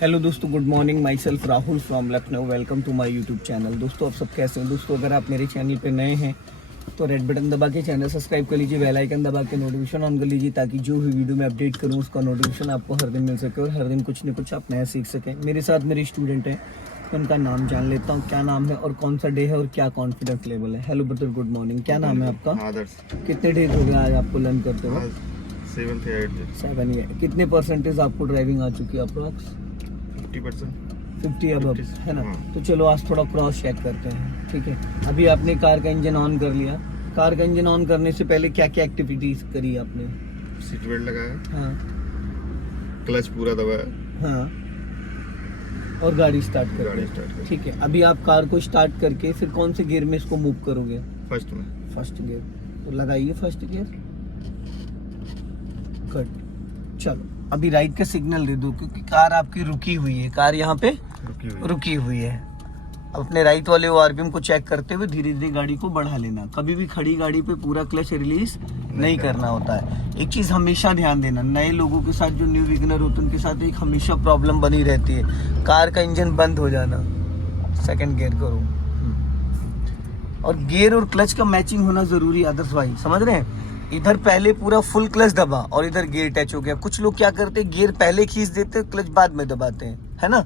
Hello दोस्तों, good morning. Myself Rahul from Lucknow. Welcome to my YouTube channel. दोस्तों, आप सब कैसे हैं? दोस्तों, अगर आप मेरे चैनल पे नए हैं तो रेड बटन दबा के चैनल सब्सक्राइब कर लीजिए, बेल आइकन दबा के नोटिफिकेशन ऑन कर लीजिए, ताकि जो भी वीडियो मैं अपडेट करूं उसका नोटिफिकेशन आपको हर दिन मिल सके और हर दिन कुछ न कुछ आप नया सीख सकें। मेरे साथ मेरे स्टूडेंट हैं, उनका नाम जान लेता हूँ। क्या नाम है और कौन सा डे है और क्या कॉन्फिडेंस लेवल है? Hello brother, good morning. क्या नाम है आपका? आदर्श। कितने डेज हो गए आज आपको लर्न करते हुए? 7 या 8 7 ईयर। कितने परसेंटेज आपको ड्राइविंग आ चुकी है? अप्रॉक्स 50%। 50 अब है ना? हाँ। तो चलो आज थोड़ा क्रॉस चेक करते हैं, ठीक है? अभी आपने कार का इंजन ऑन कर लिया। कार का इंजन ऑन करने से पहले क्या क्या एक्टिविटीज करी आपने? सीट बेल्ट लगाया, हाँ क्लच पूरा दबाया, हाँ, और गाड़ी स्टार्ट कर गाड़ी स्टार्ट कर। ठीक है। अभी आप कार को स्टार्ट करके फिर कौन से गियर में इसको मूव करोगे? फर्स्ट में। First gear. तो लगाइए फर्स्ट गियर। कट। चलो अभी राइट का सिग्नल दे दो, क्योंकि कार आपकी रुकी हुई है। कार यहाँ पे रुकी हुई है। अब अपने राइट वाले आरपीएम को चेक करते हुए धीरे धीरे गाड़ी को बढ़ा लेना। कभी भी खड़ी गाड़ी पे पूरा क्लच रिलीज नहीं करना होता है। एक चीज हमेशा ध्यान देना, नए लोगों के साथ जो न्यू बिगिनर होते हैं उनके साथ एक हमेशा प्रॉब्लम बनी रहती है, कार का इंजन बंद हो जाना। सेकंड गियर करो। और गियर और क्लच का मैचिंग होना जरूरी है आदर्श भाई, समझ रहे हैं? इधर पहले पूरा फुल क्लच दबा और इधर गियर टच हो गया। कुछ लोग क्या करते हैं, गियर पहले खींच देते हैं, क्लच बाद में दबाते हैं, है ना?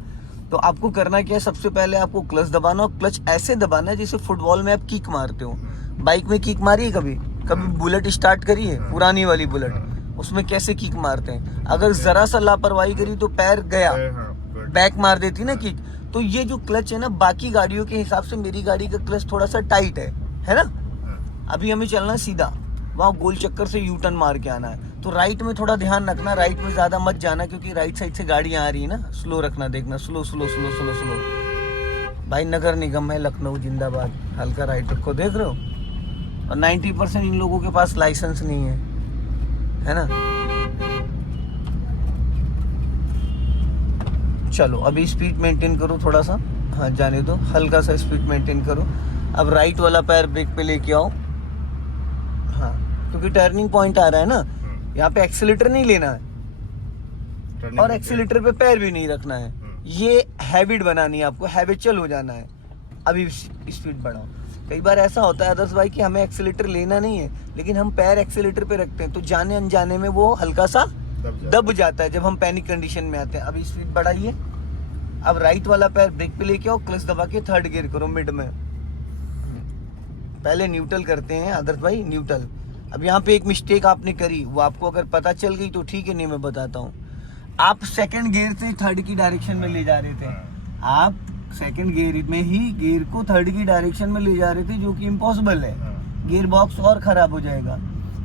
तो आपको करना क्या है, सबसे पहले आपको क्लच दबाना, और क्लच ऐसे दबाना है जैसे फुटबॉल में आप किक मारते हो। बाइक में किक मारी है कभी? कभी बुलेट स्टार्ट करी है, पुरानी वाली बुलेट, उसमें कैसे किक मारते हैं? अगर जरा सा लापरवाही करी तो पैर गया, बैक मार देती ना किक। तो ये जो क्लच है ना, बाकी गाड़ियों के हिसाब से मेरी गाड़ी का क्लच थोड़ा सा टाइट है ना? अभी हमें चलना सीधा, वहाँ गोल चक्कर से यू टर्न मार के आना है। तो राइट में थोड़ा ध्यान रखना, राइट में ज्यादा मत जाना, क्योंकि राइट साइड से गाड़ियां आ रही है ना। स्लो रखना, देखना, slow slow slow slow slow. भाई नगर निगम है लखनऊ जिंदाबाद। हल्का राइट रखो, देख रहे हो? और 90% इन लोगों के पास लाइसेंस नहीं है ना? चलो अभी स्पीड मेंटेन करो थोड़ा सा। हाँ जाने दो, हल्का सा स्पीड मेंटेन करो। अब राइट वाला पैर ब्रेक पे लेके आओ। हाँ, क्योंकि टर्निंग पॉइंट आ रहा है ना, यहाँ पे एक्सीलेटर नहीं लेना है और एक्सीलेटर पे पैर भी नहीं रखना है। ये हैबिट बनानी है आपको, हैबिचुअल हो जाना है। अभी स्पीड बढ़ाओ। कई बार ऐसा होता है आदर्श भाई कि हमें एक्सीलेटर लेना नहीं है, लेकिन हम पैर एक्सीलेटर पे रखते हैं, तो जाने अनजाने में वो हल्का सा दब जाता है जब हम पैनिक कंडीशन में आते हैं। अभी स्पीड बढ़ाइए। अब राइट वाला पैर ब्रेक पे लेके आओ, क्लच दबा के थर्ड गियर करो मिड में। पहले न्यूट्रल करते हैं आदर्श भाई, न्यूट्रल। अब यहाँ पे एक मिस्टेक आपने करी, वो आपको अगर पता चल गई तो ठीक है, नहीं मैं बताता हूँ। आप सेकंड गियर से थर्ड की डायरेक्शन में ले जा रहे थे। आप सेकंड गियर में ही गियर को थर्ड की डायरेक्शन में ले जा रहे थे, जो कि इम्पॉसिबल है। गियर बॉक्स और खराब हो जाएगा।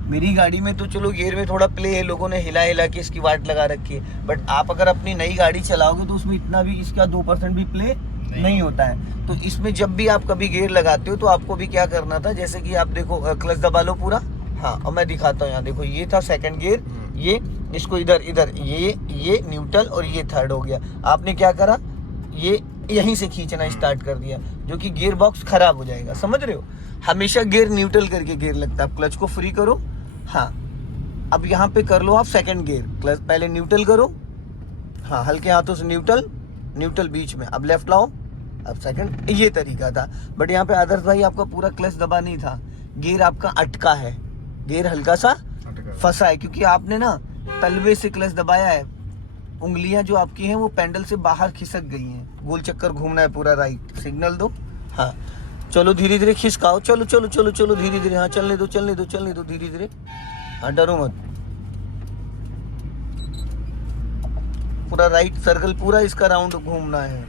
मेरी गाड़ी में तो चलो गियर में थोड़ा प्ले है, लोगों ने हिला हिला के इसकी वाट लगा रखी है, बट आप अगर अपनी नई गाड़ी चलाओगे तो उसमें इतना भी, इसका 2% भी प्ले नहीं होता है। तो इसमें जब भी आप कभी गियर लगाते हो तो आपको भी क्या करना था, जैसे कि आप देखो, क्लच दबा लो पूरा। हाँ, और मैं दिखाता हूँ। यहाँ देखो, ये था सेकंड गियर, ये इसको इधर इधर, ये न्यूट्रल और ये थर्ड हो गया। आपने क्या करा, ये यहीं से खींचना स्टार्ट कर दिया, जो कि गियर बॉक्स खराब हो जाएगा। समझ रहे हो? हमेशा गियर न्यूट्रल करके गियर लगता है। आप क्लच को फ्री करो। हाँ, अब यहाँ पे कर लो आप सेकंड गियर। क्लच पहले न्यूट्रल करो। हाँ, हल्के हाथों से न्यूट्रल बीच में। अब लेफ्ट लाओ, अब सेकंड। ये तरीका था, बट यहाँ पे आदर्श भाई आपका पूरा क्लच दबा नहीं था, गियर आपका अटका है, गियर हल्का सा फंसा है, क्योंकि आपने ना तलवे से क्लच दबाया है। उंगलियां जो आपकी हैं वो पेंडल से बाहर खिसक गई हैं। गोल चक्कर घूमना है पूरा। राइट सिग्नल दो। हाँ, चलो धीरे धीरे खिसकाओ। चलो चलो चलो चलो धीरे धीरे। हाँ, चलने दो चलने दो चलने दो, धीरे धीरे। हाँ, डरो मत। पूरा राइट सर्कल, पूरा इसका राउंड घूमना है।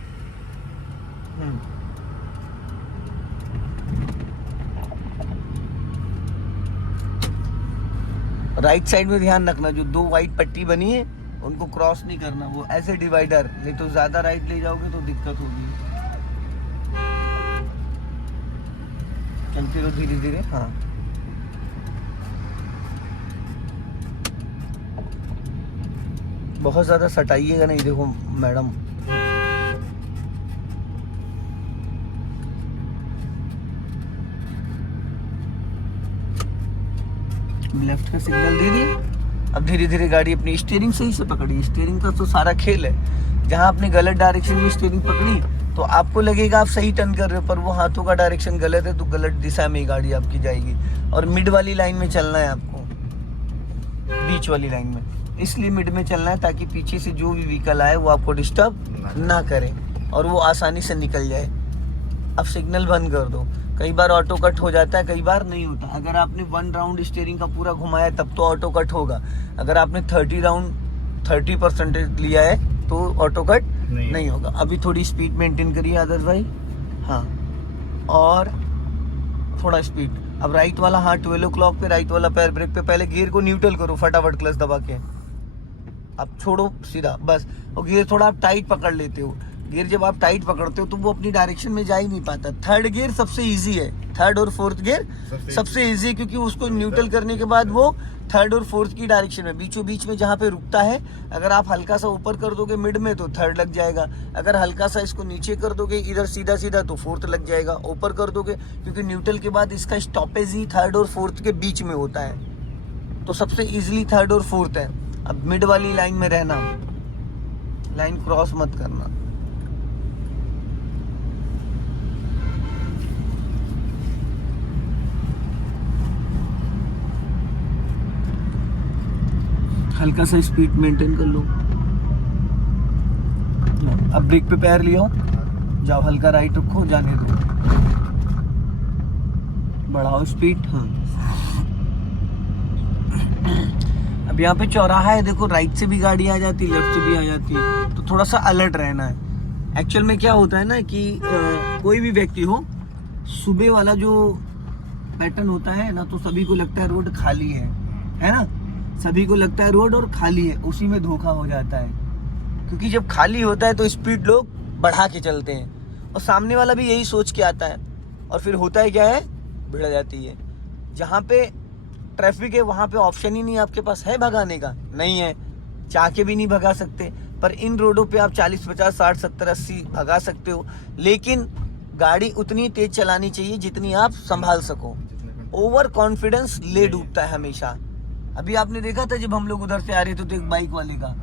राइट साइड में ध्यान रखना, जो 2 वाइट पट्टी बनी है उनको क्रॉस नहीं करना, वो ऐसे डिवाइडर, नहीं तो ज्यादा राइट ले जाओगे तो दिक्कत होगी। चलते रहो धीरे धीरे। हाँ, बहुत ज्यादा सटाइएगा नहीं। देखो मैडम, लेफ्ट का सिग्नल दे दिए। अब धीरे धीरे गाड़ी अपनी स्टीयरिंग सही से पकड़ी। स्टीयरिंग का तो सारा खेल है। जहाँ आपने गलत डायरेक्शन में स्टीयरिंग पकड़ी तो आपको लगेगा आप सही टर्न कर रहे हो, पर वो हाथों का डायरेक्शन गलत है तो गलत दिशा में ही गाड़ी आपकी जाएगी। और मिड वाली लाइन में चलना है आपको, बीच वाली लाइन में, इसलिए मिड में चलना है ताकि पीछे से जो भी व्हीकल आए वो आपको डिस्टर्ब ना करे और वो आसानी से निकल जाए। अब सिग्नल बंद कर दो। कई बार ऑटो कट हो जाता है, कई बार नहीं होता। अगर आपने 1 राउंड स्टीयरिंग का पूरा घुमाया तब तो ऑटो कट होगा। अगर आपने 30% लिया है तो ऑटो कट नहीं होगा। अभी थोड़ी स्पीड मेंटेन करिए आदर्श भाई। हाँ, और थोड़ा स्पीड। अब राइट वाला हाथ 12 o'clock पे, राइट वाला पैर ब्रेक पे। पहले गियर को न्यूट्रल करो, फटाफट क्लच दबा के। अब छोड़ो सीधा बस। और गियर थोड़ा आप टाइट पकड़ लेते हो। गियर जब आप टाइट पकड़ते हो तो वो अपनी डायरेक्शन में जा ही नहीं पाता। थर्ड गियर सबसे इजी है, थर्ड और फोर्थ गियर सबसे इजी है, क्योंकि उसको न्यूट्रल करने के बाद वो थर्ड और फोर्थ की डायरेक्शन में, बीचों बीच में जहाँ पे रुकता है, अगर आप हल्का सा ऊपर कर दोगे मिड में तो थर्ड लग जाएगा। अगर हल्का सा इसको नीचे कर दोगे इधर सीधा सीधा तो फोर्थ लग जाएगा। ऊपर कर दोगे, क्योंकि न्यूट्रल के बाद इसका स्टॉपेज ही थर्ड और फोर्थ के बीच में होता है, तो सबसे इजीली थर्ड और फोर्थ है। अब मिड वाली लाइन में रहना, लाइन क्रॉस मत करना। हल्का सा स्पीड मेंटेन कर लो। अब ब्रेक पे पैर लियो, जाओ, हल्का राइट रखो, जाने दो, बढ़ाओ स्पीड। हाँ, अब यहाँ पे चौराहा है, देखो राइट से भी गाड़ी आ जाती है, लेफ्ट से भी आ जाती है, तो थोड़ा सा अलर्ट रहना है। एक्चुअल में क्या होता है ना कि कोई भी व्यक्ति हो, सुबह वाला जो पैटर्न होता है ना, तो सभी को लगता है रोड खाली है ना, सभी को लगता है रोड और खाली है, उसी में धोखा हो जाता है। क्योंकि जब खाली होता है तो स्पीड लोग बढ़ा के चलते हैं और सामने वाला भी यही सोच के आता है, और फिर होता है क्या है, भिड़ जाती है। जहाँ पे ट्रैफिक है वहाँ पे ऑप्शन ही नहीं आपके पास है भगाने का, नहीं है, चाह के भी नहीं भगा सकते। पर इन रोडों पे आप 40, 50, 60, 70, 80 भगा सकते हो, लेकिन गाड़ी उतनी तेज चलानी चाहिए जितनी आप संभाल सको। ओवर कॉन्फिडेंस ले डूबता है हमेशा। अभी आपने देखा था जब हम लोग उधर से आ रहे थे तो एक बाइक वाले का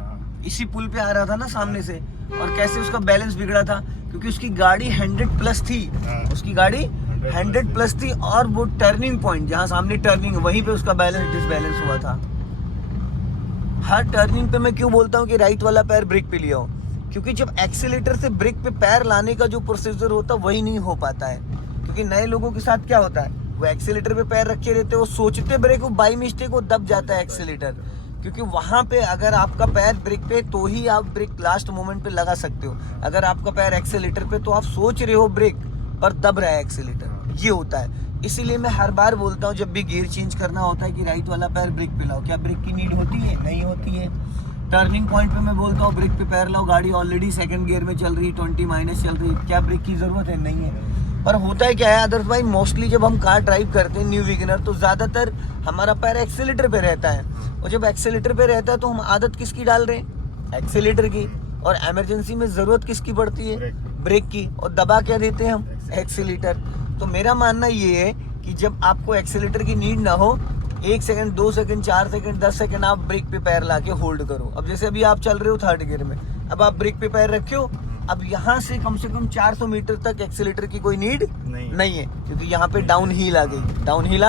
इसी पुल पे आ रहा था ना सामने से, और कैसे उसका बैलेंस बिगड़ा था, क्योंकि उसकी गाड़ी 100+ थी, उसकी गाड़ी 100+ थी, और वो टर्निंग पॉइंट जहाँ सामने टर्निंग, वहीं पे उसका बैलेंस डिसबैलेंस हुआ था। हर टर्निंग पे मैं क्यों बोलता हूँ कि राइट वाला पैर ब्रेक पे लिया हो, क्योंकि जब एक्सीलेटर से ब्रेक पे पैर लाने का जो प्रोसीजर होता है वही नहीं हो पाता है। क्योंकि नए लोगों के साथ क्या होता है, वो एक्सीलेटर पे पैर रखे रहते, वो सोचते ब्रेक, वो बाई मिस्टेक वो दब जाता है एक्सीलेटर। क्योंकि वहां पे अगर आपका पैर ब्रेक पे तो ही आप ब्रेक लास्ट मोमेंट पे लगा सकते हो। अगर आपका पैर एक्सीलेटर पे तो आप सोच रहे हो ब्रेक पर दब रहा है एक्सीलेटर, ये होता है। इसीलिए मैं हर बार बोलता हूँ जब भी गियर चेंज करना होता है कि राइट वाला पैर ब्रेक पे लाओ। क्या ब्रेक की नीड होती है? नहीं होती है। टर्निंग पॉइंट पे मैं बोलता हूँ ब्रेक पे पैर लाओ, गाड़ी ऑलरेडी सेकंड गियर में चल रही, 20- चल रही, क्या ब्रेक की जरूरत है? नहीं है। पर होता है क्या है आदर्श भाई, मोस्टली जब हम कार ड्राइव करते हैं न्यू विगनर, तो ज्यादातर हमारा पैर एक्सीलेटर पे रहता है, और जब एक्सीलेटर पे रहता है तो हम आदत किसकी डाल रहे हैं? एक्सीलेटर की। और इमरजेंसी में जरूरत किसकी पड़ती है? ब्रेक की। और दबा क्या देते हैं हम? एक्सीलेटर। तो मेरा मानना ये है कि जब आपको एक्सीलेटर की नीड ना हो, 1 सेकंड, 2 सेकंड, 4 सेकंड, 10 सेकंड आप ब्रेक पे पैर लाके होल्ड करो। अब जैसे अभी आप चल रहे हो थर्ड गियर में, अब आप ब्रेक पे पैर रखे हो, अब यहाँ से कम 400 मीटर तक एक्सीलेटर की कोई नीड नहीं है, क्योंकि यहाँ पे डाउन हिल आ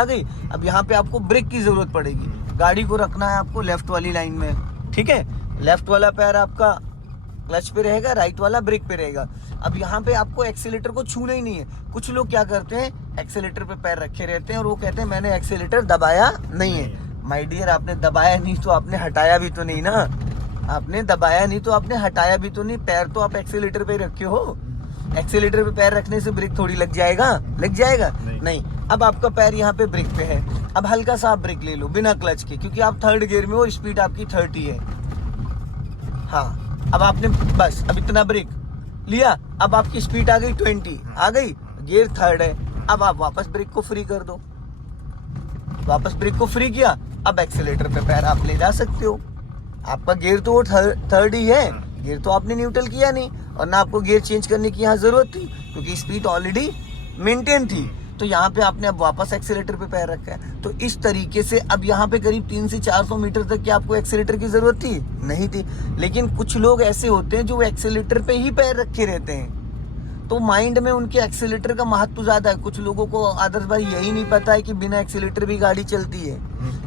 गई। अब यहाँ पे आपको ब्रेक की जरूरत पड़ेगी। गाड़ी को रखना है आपको लेफ्ट वाली लाइन में, ठीक है? लेफ्ट वाला पैर आपका क्लच पे रहेगा, राइट वाला ब्रेक पे रहेगा। अब यहाँ पे आपको एक्सीलेटर को छूना ही नहीं है। कुछ लोग क्या करते हैं, एक्सीलेटर पे पैर रखे रहते हैं और वो कहते हैं मैंने एक्सीलेटर दबाया नहीं है। माय डियर, आपने दबाया नहीं तो आपने हटाया भी तो नहीं ना, आपने दबाया नहीं तो आपने हटाया भी तो नहीं। पैर तो आप एक्सीलेटर पे रखे हो, एक्सीलेटर पे पैर रखने से ब्रेक थोड़ी लग जाएगा? नहीं। अब आपका पैर यहाँ पे ब्रेक पे है, अब हल्का सा आप ब्रेक ले लो बिना क्लच के, क्योंकि आप थर्ड गियर में हो, स्पीड आपकी 30 है। हाँ, अब आपने बस अब इतना ब्रेक लिया, अब आपकी स्पीड आ गई 20, आ गई, गियर थर्ड है। अब आप वापस ब्रेक को फ्री कर दो, वापस ब्रेक को फ्री किया, अब एक्सीलेटर पे पैर आप ले जा सकते हो। आपका गियर तो वो थर्ड ही है, गियर तो आपने न्यूट्रल किया नहीं, और ना आपको गियर चेंज करने की यहाँ जरूरत थी, क्योंकि स्पीड ऑलरेडी मेंटेन थी। तो यहाँ पे आपने अब वापस एक्सीलेटर पे पैर रखा है। तो इस तरीके से अब यहाँ पे करीब 300 से 400 मीटर तक की आपको एक्सीलेटर की जरूरत थी नहीं थी। लेकिन कुछ लोग ऐसे होते हैं जो एक्सीलेटर पे ही पैर रखे रहते हैं, तो माइंड में उनके एक्सीलेटर का महत्व ज्यादा है। कुछ लोगों को आदर्श भाई यही नहीं पता है कि बिना एक्सीलेटर भी गाड़ी चलती है,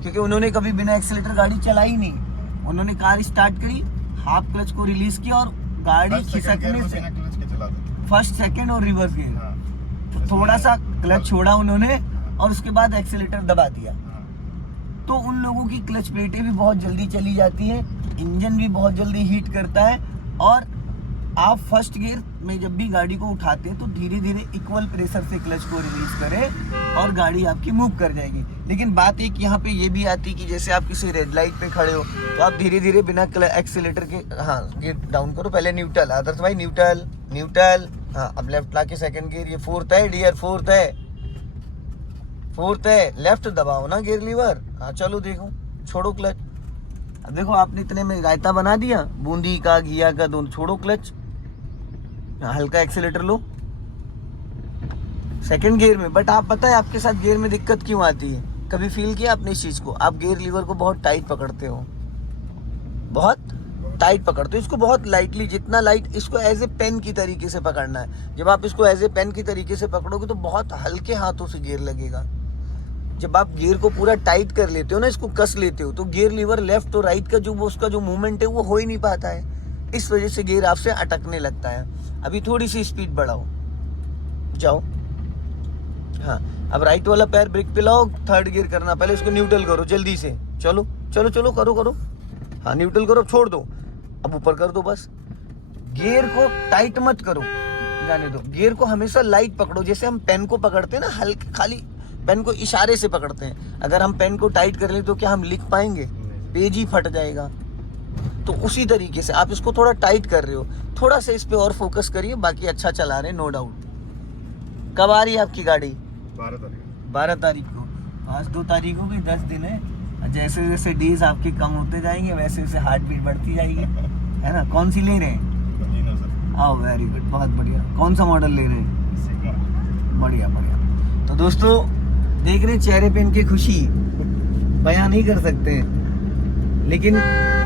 क्योंकि उन्होंने कभी बिना एक्सीलेटर गाड़ी चलाई नहीं। उन्होंने कार स्टार्ट करी, हाफ क्लच को रिलीज किया और गाड़ी खिसकने से फर्स्ट सेकंड और रिवर्स गियर, थोड़ा सा क्लच छोड़ा उन्होंने और उसके बाद एक्सीलेटर दबा दिया। तो उन लोगों की क्लच प्लेटें भी बहुत जल्दी चली जाती है, इंजन भी बहुत जल्दी हीट करता है। और आप फर्स्ट गियर में जब भी गाड़ी को उठाते हैं तो धीरे धीरे इक्वल प्रेशर से क्लच को रिलीज करें और गाड़ी आपकी मूव कर जाएगी। लेकिन बात एक यहाँ पे ये भी आती है कि जैसे आप किसी रेड लाइट पे खड़े हो तो आप धीरे धीरे बिना एक्सीलेटर के, हाँ गियर डाउन करो, पहले न्यूट्रल, आदर्श भाई न्यूट्रल न्यूट्रल, हाँ अब लेफ्ट ला के सेकंड गियर, ये फोर्थ है डियर, फोर्थ है, लेफ्ट दबाओ ना गियर लीवर, हाँ चलो देखो, छोड़ो क्लच। अब देखो आपने इतने में रायता बना दिया, बूंदी का घिया का दोनों, छोड़ो क्लच, हल्का एक्सीलेटर लो सेकंड गियर में। बट आप पता है आपके साथ गियर में दिक्कत क्यों आती है? कभी फील किया आपने इस चीज को? आप गियर लीवर को बहुत टाइट पकड़ते हो, बहुत टाइट पकड़ते हो इसको, बहुत लाइटली, जितना लाइट, इसको एज ए पेन की तरीके से पकड़ना है। जब आप इसको एज ए पेन की तरीके से पकड़ोगे तो बहुत हल्के हाथों से गियर लगेगा। जब आप गियर को पूरा टाइट कर लेते हो ना, इसको कस लेते हो, तो गियर लीवर लेफ्ट और राइट का जो उसका जो मूवमेंट है वो हो ही नहीं पाता है। इस वजह से गियर आपसे अटकने लगता है। अभी थोड़ी सी स्पीड बढ़ाओ, जाओ, हाँ अब राइट वाला पैर ब्रेक पे लाओ, थर्ड गियर करना, पहले इसको न्यूट्रल करो जल्दी से, चलो चलो चलो करो, हाँ न्यूट्रल करो, छोड़ दो, अब ऊपर कर दो बस। गियर को टाइट मत करो, जाने दो। गियर को हमेशा लाइट पकड़ो, जैसे हम पेन को पकड़ते हैं ना, हल्के, खाली पेन को इशारे से पकड़ते हैं। अगर हम पेन को टाइट कर लें तो क्या हम लिख पाएंगे? पेज ही फट जाएगा। तो उसी तरीके से आप इसको थोड़ा टाइट कर रहे हो, थोड़ा सा इस पे और फोकस करिए, बाकी अच्छा चला रहे, नो डाउट। कब आ रही है आपकी गाड़ी? 12 तारीख को। आज 2 तारीख को भी 10 दिन है। जैसे जैसे डेज आपके कम होते जाएंगे वैसे वैसे हार्ट बीट बढ़ती जाएगी, है ना? कौन सी ले रहे हैं? आओ, वेरी गुड, बहुत बढ़िया। कौन सा मॉडल ले रहे हैं? बढ़िया बढ़िया। तो दोस्तों देख रहे चेहरे पे इनकी खुशी बयान नहीं कर सकते हैं, लेकिन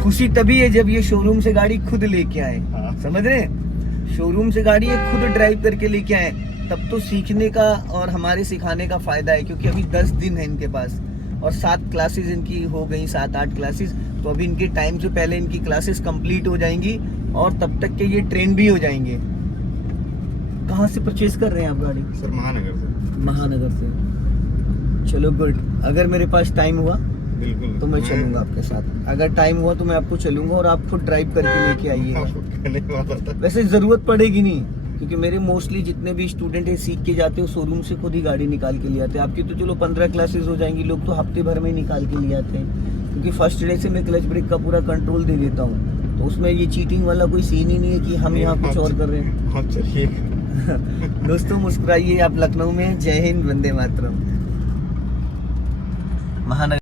खुशी तभी है जब ये शोरूम से गाड़ी खुद लेके आए, समझ रहे? शोरूम से गाड़ी ये खुद ड्राइव करके लेके आए, तब तो सीखने का और हमारे सिखाने का फायदा है। क्योंकि अभी 10 दिन है इनके पास और 7 क्लासेस इनकी हो गई, 7-8 क्लासेस। तो अभी इनके टाइम से पहले इनकी क्लासेस कंप्लीट हो जाएंगी और तब तक के ये ट्रेन भी हो जाएंगे। कहाँ से परचेज कर रहे हैं आप गाड़ी? सर महानगर से। चलो गुड। अगर मेरे पास टाइम हुआ बिल्कुल तो मैं चलूंगा आपके साथ। अगर टाइम हुआ तो मैं आपको चलूंगा और आप खुद ड्राइव करके लेके आइएगा। वैसे जरूरत पड़ेगी नहीं, क्योंकि मेरे मोस्टली जितने भी स्टूडेंट है सीख के जाते हो शोरूम से खुद ही गाड़ी निकाल के ले आते हैं। आपकी तो चलो 15 क्लासेस हो जाएंगी, लोग तो हफ्ते भर में ही निकाल के ले आते हैं। क्योंकि फर्स्ट डे से मैं क्लच ब्रेक का पूरा कंट्रोल दे देता हूँ, तो उसमें ये चीटिंग वाला कोई सीन ही नहीं है कि हम यहाँ कुछ और कर रहे हैं। चलिए दोस्तों मुस्कुराइए, आप लखनऊ में। जय हिंद, वंदे मातरम। महानगर